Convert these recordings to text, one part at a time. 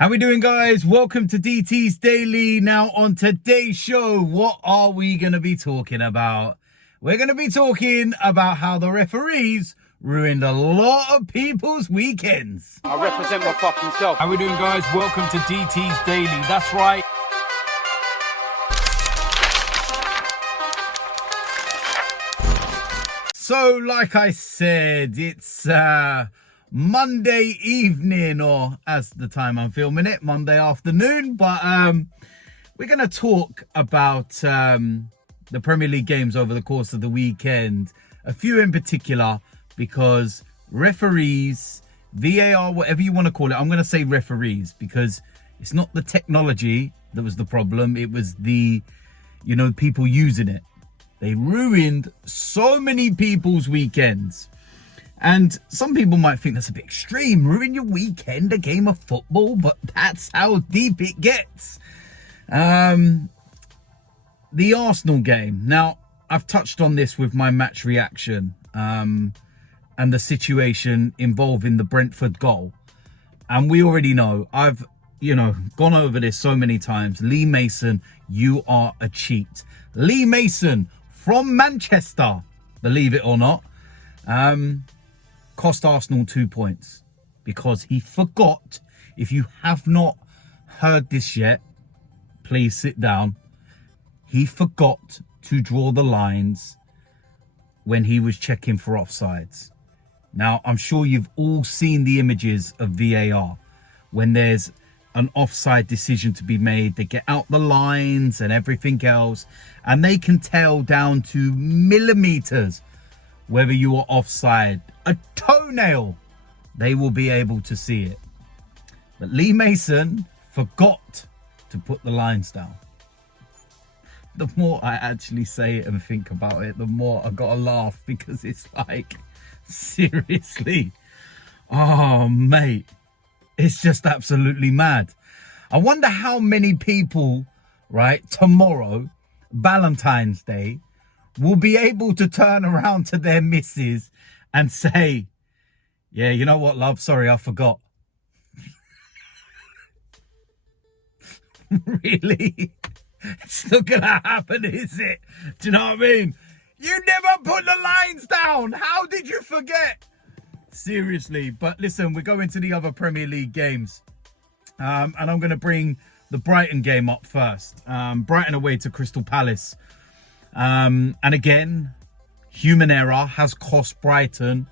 How we doing, guys? Welcome to DT's Daily. Now, on today's show, what are we going to be talking about? We're going to be talking about how the referees ruined a lot of people's weekends. I represent my fucking self. How we doing, guys? Welcome to DT's Daily. That's right. So, like I said, it's Monday evening, or as the time I'm filming it, Monday afternoon. But we're going to talk about the Premier League games over the course of the weekend. A few in particular, because referees, VAR, whatever you want to call it, I'm going to say referees, because it's not the technology that was the problem. It was the, people using it. They ruined so many people's weekends. And some people might think that's a bit extreme. Ruin your weekend, a game of football, but that's how deep it gets. The Arsenal game. Now, I've touched on this with my match reaction and the situation involving the Brentford goal. And we already know, I've, gone over this so many times. Lee Mason, you are a cheat. Lee Mason from Manchester, believe it or not, cost Arsenal 2 points because he forgot. If you have not heard this yet, please sit down. He forgot to draw the lines when he was checking for offsides. Now, I'm sure you've all seen the images of VAR. When there's an offside decision to be made, they get out the lines and everything else, and they can tell down to millimeters whether you are offside. A toenail, they will be able to see it. But Lee Mason forgot to put the lines down. The more I actually say it and think about it, the more I gotta laugh, because it's like, seriously. Oh, mate. It's just absolutely mad. I wonder how many people, right, tomorrow, Valentine's Day, will be able to turn around to their missus and say, yeah, you know what, love? Sorry, I forgot. Really? It's not gonna happen, is it? Do you know what I mean? You never put the lines down. How did you forget? Seriously. But listen, we're going to the other Premier League games. And I'm going to bring the Brighton game up first. Brighton away to Crystal Palace. And again, human error has cost Brighton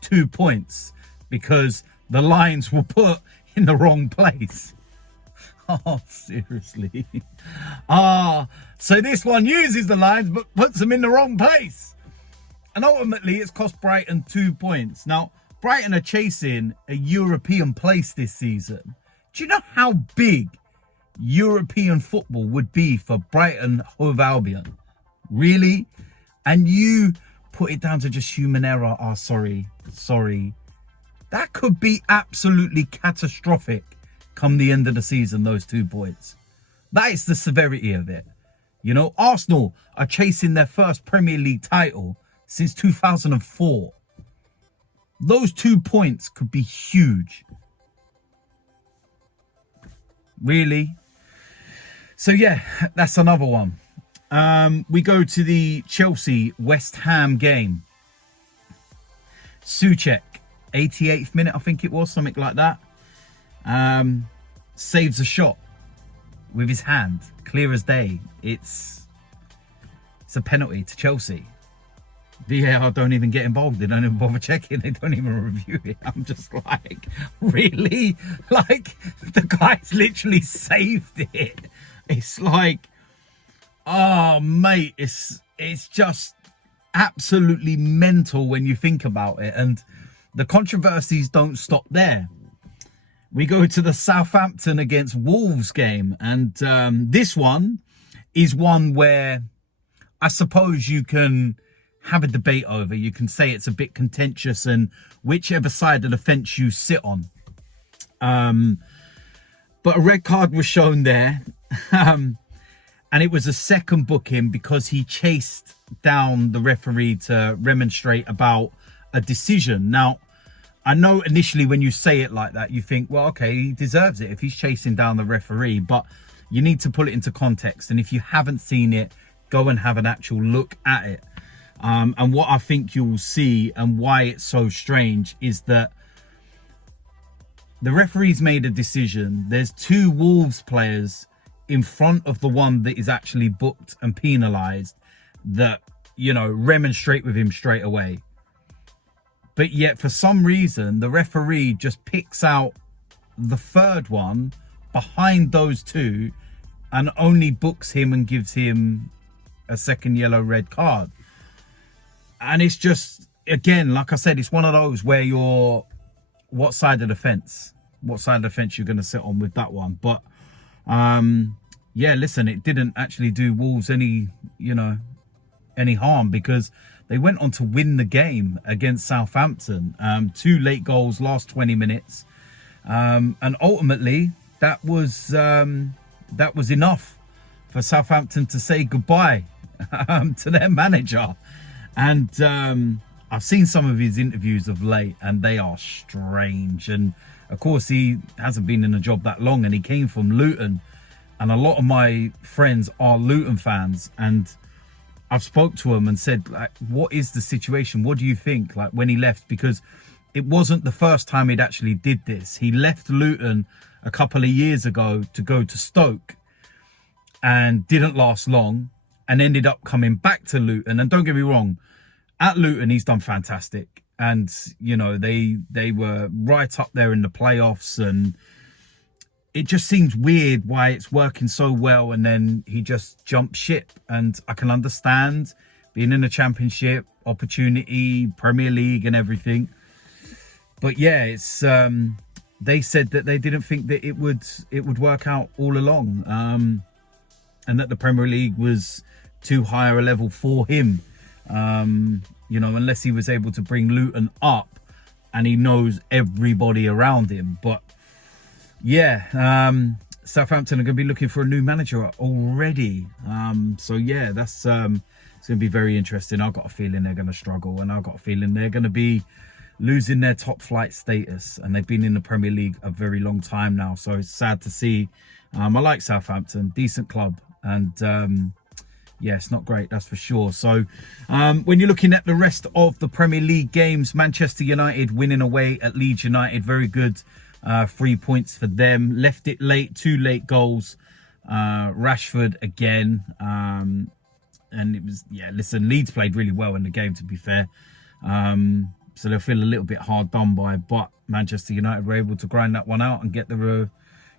2 points because the lines were put in the wrong place. Oh, seriously. So this one uses the lines but puts them in the wrong place. And ultimately, it's cost Brighton 2 points. Now, Brighton are chasing a European place this season. Do you know how big European football would be for Brighton Hove Albion? Really? And you put it down to just human error. Oh, sorry. That could be absolutely catastrophic come the end of the season, those 2 points. That is the severity of it. Arsenal are chasing their first Premier League title since 2004. Those 2 points could be huge. Really? So yeah, that's another one. We go to the Chelsea-West Ham game. Souček, 88th minute, I think it was, something like that. Saves a shot with his hand, clear as day. It's a penalty to Chelsea. VAR don't even get involved. They don't even bother checking. They don't even review it. I'm just like, really? Like, the guy's literally saved it. It's like, oh, mate, it's just absolutely mental when you think about it. And the controversies don't stop there. We go to the Southampton against Wolves game. And this one is one where I suppose you can have a debate over. You can say it's a bit contentious, and whichever side of the fence you sit on. But a red card was shown there. And it was a second booking because he chased down the referee to remonstrate about a decision. Now, I know initially when you say it like that, you think, well, okay, he deserves it if he's chasing down the referee, but you need to put it into context. And if you haven't seen it, go and have an actual look at it. And what I think you'll see and why it's so strange is that the referee's made a decision. There's 2 Wolves players in front of the one that is actually booked and penalised that, you know, remonstrate with him straight away. But yet, for some reason, the referee just picks out the 3rd one behind those 2 and only books him and gives him a 2nd yellow-red card. And it's just, again, like I said, it's one of those where you're, what side of the fence? What side of the fence you're going to sit on with that one? But, yeah, listen, it didn't actually do Wolves any, you know, any harm because they went on to win the game against Southampton. 2 late goals, last 20 minutes. And ultimately, that was enough for Southampton to say goodbye to their manager. And I've seen some of his interviews of late and they are strange. And of course, he hasn't been in a job that long and he came from Luton. And a lot of my friends are Luton fans. And I've spoke to him and said, like, what is the situation? What do you think? Like, when he left, because it wasn't the first time he'd actually did this. He left Luton a couple of years ago to go to Stoke and didn't last long and ended up coming back to Luton. And don't get me wrong, at Luton, he's done fantastic. And, you know, they were right up there in the playoffs. And it just seems weird why it's working so well. And then he just jumped ship. And I can understand being in the Championship, opportunity, Premier League and everything. But yeah, it's they said that they didn't think that it would work out all along. And that the Premier League was too high a level for him. You know, unless he was able to bring Luton up and he knows everybody around him. But yeah, Southampton are going to be looking for a new manager already. So yeah, that's it's going to be very interesting. I've got a feeling they're going to struggle and I've got a feeling they're going to be losing their top flight status. And they've been in the Premier League a very long time now. So it's sad to see. I like Southampton, decent club. And yeah, it's not great, that's for sure. So when you're looking at the rest of the Premier League games, Manchester United winning away at Leeds United, very good. 3 points for them. Left it late, 2 late goals. Rashford again. And it was, yeah, listen, Leeds played really well in the game, to be fair. So they'll feel a little bit hard done by, but Manchester United were able to grind that one out and get the,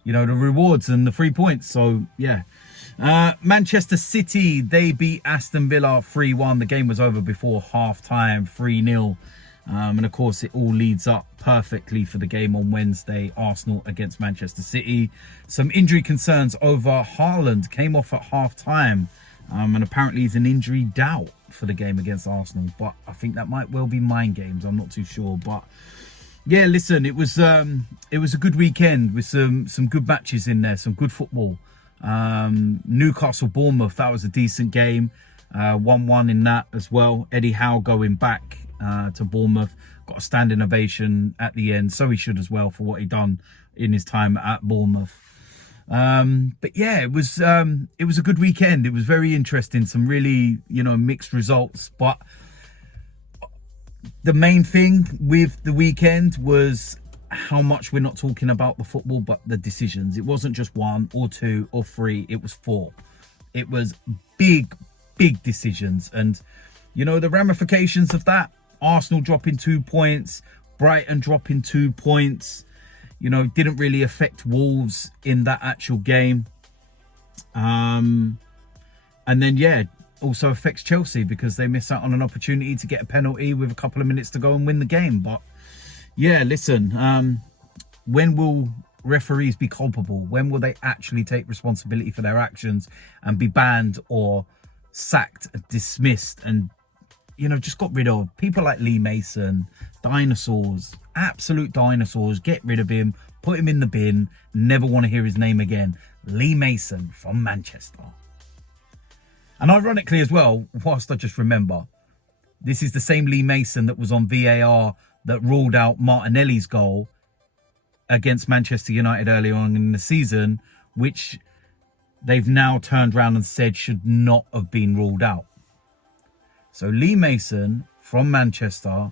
you know, the rewards and the 3 points. So yeah. Manchester City, they beat Aston Villa 3-1. The game was over before half-time, 3-0. And of course, it all leads up perfectly for the game on Wednesday, Arsenal against Manchester City. Some injury concerns over Haaland came off at half-time. And apparently he's an injury doubt for the game against Arsenal. But I think that might well be mind games. I'm not too sure. But yeah, listen, it was a good weekend with some good matches in there, some good football. Newcastle Bournemouth, that was a decent game. 1-1 in that as well. Eddie Howe going back to Bournemouth, got a standing ovation at the end, so he should as well for what he done in his time at Bournemouth. But yeah, it was a good weekend. It was very interesting, some really, you know, mixed results, but the main thing with the weekend was how much we're not talking about the football, but the decisions. It wasn't just 1 or 2 or 3, it was 4. It was big decisions. And, you know, the ramifications of that, Arsenal dropping 2 points, Brighton dropping 2 points, you know, didn't really affect Wolves in that actual game. And then, yeah, also affects Chelsea because they miss out on an opportunity to get a penalty with a couple of minutes to go and win the game. But yeah, listen, when will referees be culpable? When will they actually take responsibility for their actions and be banned or sacked and dismissed and, you know, just got rid of? People like Lee Mason, dinosaurs, absolute dinosaurs. Get rid of him, put him in the bin, never want to hear his name again. Lee Mason from Manchester. And ironically as well, whilst I just remember, this is the same Lee Mason that was on VAR that ruled out Martinelli's goal against Manchester United earlier on in the season, which they've now turned around and said should not have been ruled out. So Lee Mason from Manchester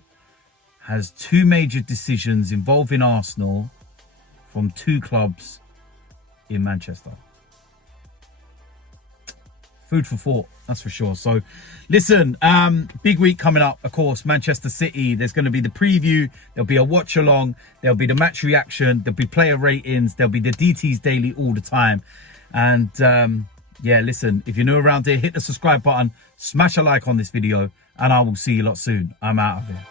has two major decisions involving Arsenal from two clubs in Manchester. Food for thought, that's for sure. So listen, big week coming up, of course, Manchester City. There's going to be the preview, there'll be a watch along, there'll be the match reaction, there'll be player ratings, there'll be the DTs daily all the time. And yeah, listen, if you're new around here, hit the subscribe button, smash a like on this video, and I will see you lot soon. I'm out of here.